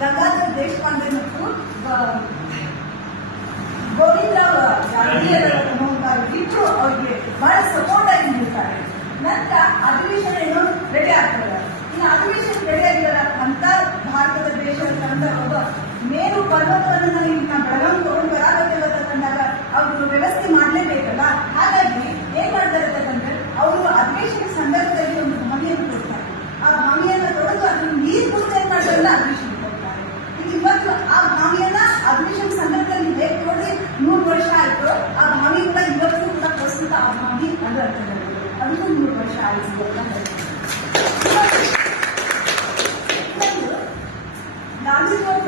ಗಂಗಾಧರ್ ದೇಶಪಾಂಡೆ ಮತ್ತು ಗೋವಿಂದರಾವ್ ಇಬ್ಬರು ಅವ್ರಿಗೆ ಬಹಳ ಸಪೋರ್ಟ್ ಆಗಿ ನಿಲ್ತಾರೆ. ನಂತರ ಅಧಿವೇಶನ ಏನೋ ರೆಡಿ ಆಗ್ತದೆ. ಇನ್ನು ಅಧಿವೇಶನ ರೆಡಿ ಆಗಿಲ್ಲ ಅಂತ ಭಾರತದ ದೇಶದ ಒಬ್ಬ ಮೇರು ಪರ್ವತವನ್ನು ನಾವು ಬೆಳಗಾವಿ ತಗೊಂಡು ಬರಾಗತ್ತಿಲ್ಲ ಅಂತಂದಾಗ ಅವರು ವ್ಯವಸ್ಥೆ ಮಾಡಲೇಬೇಕಲ್ಲ. ಹಾಗಾಗಿ ಏನ್ ಮಾಡ್ತಾರೆ ಅಂತಂದ್ರೆ ಅವರು ಅಧಿವೇಶನ ಸಂದರ್ಭದಲ್ಲಿ ಒಂದು ಭೂಮಿಯನ್ನು ಕೊಡ್ತಾರೆ. ಆ ಭೂಮಿಯನ್ನ ತೊಳೆದು ಅದನ್ನು ನೀರು ಕುಡಿದು ಏನ್ ಮಾಡ್ತಾರಲ್ಲ ಅಧಿವೇಶನ ಕೊಡ್ತಾರೆ. ಇವತ್ತು ಆ ಭೂಮಿಯನ್ನ ಅಧಿವೇಶನ ಸಂದರ್ಭದಲ್ಲಿ ಹೇಗೆ ನೋಡಿ 100 ವರ್ಷ ಆಯ್ತು. ಆ ಭೂಮಿ ಕೂಡ ಇವತ್ತು ಕೂಡ ಪ್ರಸ್ತುತ ಆ ಭೂಮಿ ಅದು ಅದಕ್ಕೂ 100 ವರ್ಷ ಆಯ್ತು ಅಂತ ಗಾಂಧೀಜಿ ಅವರು